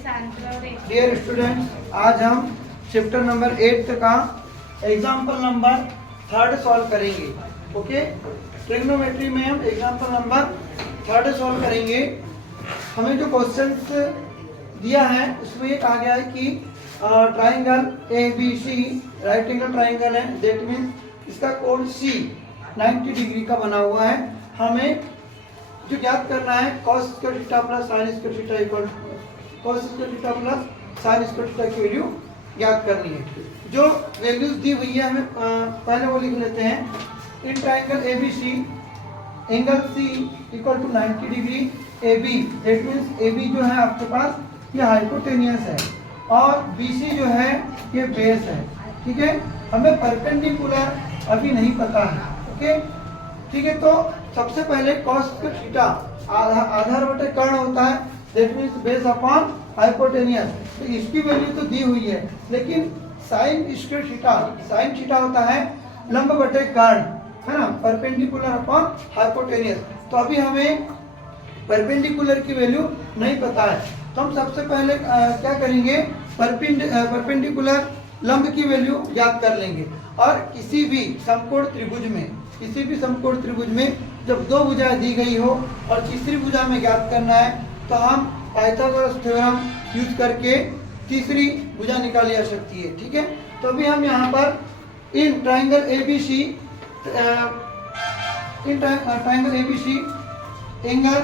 Dear students, आज हम chapter number 8 का एग्जाम्पल नंबर 3 सॉल्व करेंगे। ओके, ट्रिग्नोमेट्री में हम एग्जाम्पल नंबर 3 सॉल्व करेंगे। हमें जो क्वेश्चंस दिया है उसमें ये कहा गया है कि triangle ABC right angle triangle है, दैट मीन्स इसका कोण C 90 डिग्री का बना हुआ है। हमें जो ज्ञात करना है cos square theta plus sin square theta equal cos square theta plus sin square theta की वैल्यू ज्ञात करनी है। जो वैल्यूज दी हुई है हमें पहले वो लिख लेते हैं। In triangle ABC angle C equal to 90 degree AB, that means AB जो है आपके पास ये हाइपोटेनियस है और BC जो है ये बेस है। ठीक है, हमें परपेंडिकुलर अभी नहीं पता है। ओके, ठीक है, तो सबसे पहले cos स्क्वायर थीटा आधार बटे कर्ण होता है, that means base upon hypotenuse. तो इसकी वैल्यू तो दी हुई है, लेकिन sin स्क्वायर थीटा होता है लंब बटे कर्ण, है ना, परपेंडिकुलर अपॉन हाइपोटेनियस। तो अभी हमें परपेंडिकुलर की वैल्यू नहीं पता है, तो हम सबसे पहले क्या करेंगे, परपेंडिकुलर लंब की वैल्यू याद कर लेंगे। और किसी भी समकोण त्रिभुज में जब दो भुजाएं दी गई हो और तीसरी भुजा में ज्ञात करना है तो हम पाइथागोरस थ्योरम यूज करके तीसरी भुजा निकाली जा सकती है। ठीक है, तो अभी हम यहाँ पर in triangle ABC angle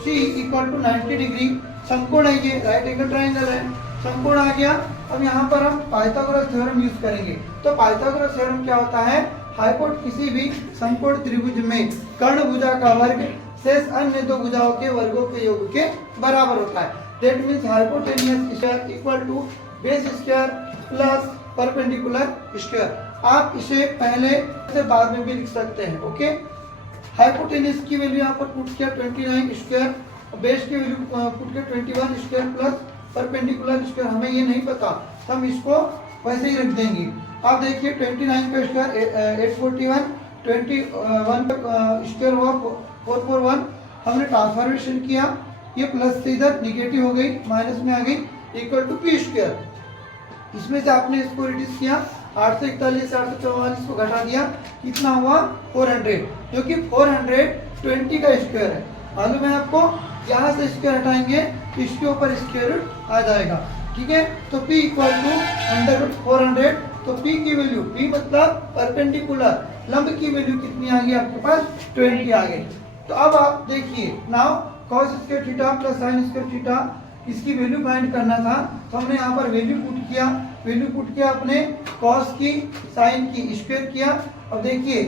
C equal to 90 degree समकोण है, ये राइट एंगल ट्राइंगल है, समकोण आ गया। अब यहाँ पर हम पाइथागोरस थ्योरम यूज करेंगे। तो पाइथागोरस थ्योरम क्या होता है, किसी भी समकोण त्रिभुज में कर्ण भुजा का वर्ग शेष अन्य दो भुजाओं के वर्गों के योग के बराबर होता है। That means hypotenuse square equal to base square plus perpendicular square. आप इसे पहले से बाद में भी लिख सकते हैं। ओके, हाइपोटेनियस की वैल्यू यहाँ पर पुट किया 29 स्क्वायर, बेस की वैल्यू पुट किया 21 स्क्वायर प्लस परपेंडिकुलर स्क्वायर। हमें ये नहीं पता, हम इसको वैसे ही रख देंगे। आप देखिए 29 का स्क्वायर 841, 21 का स्क्वायर हुआ 441। हमने ट्रांसफॉर्मेशन किया, ये प्लस से इधर निगेटिव हो गई, माइनस में आ गई, इक्वल टू पी स्क्वायर। इसमें से आपने इसको रिड्यूस किया, 841 से 844 को घटा दिया, कितना हुआ 400, जो कि 420 का स्क्वायर है। मालूम है आपको, यहाँ से स्क्वायर हटाएंगे इसके ऊपर स्क्वायर रूट आ जाएगा। ठीक है, तो P इक्वल टू अंडर 400। तो P की वैल्यू, P मतलब परपेंडिकुलर लंब की वैल्यू कितनी आ गई आपके पास 20 आ गई। तो अब आप देखिए, now cos square theta plus sin square theta इसकी वैल्यू फाइंड करना था, तो हमने यहाँ पर वैल्यू पुट किया अपने cos की sin की स्क्वायर किया। अब देखिए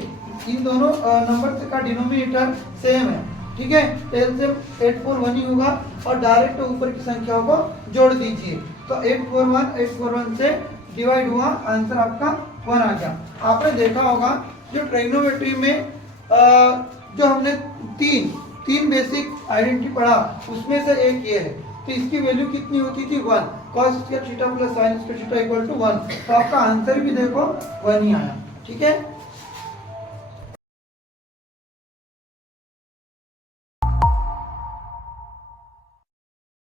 इन दोनों नंबर का डिनोमिनेटर सेम है। ठीक है, एलसीएम 841 ही होगा और डायरेक्ट ऊपर की संख्याओं को जोड़ दीजिए। तो 841 से डिवाइड हुआ, आंसर आपका 1 आ गया। आपने देखा होगा जो ट्रिग्नोमेट्री में जो हमने तीन बेसिक आइडेंटिटी पढ़ा उसमें से एक ये है। तो इसकी वैल्यू कितनी होती थी 1, cos square theta plus sin square theta equal to 1। तो आपका आंसर भी देखो 1 ही आया। ठीक है।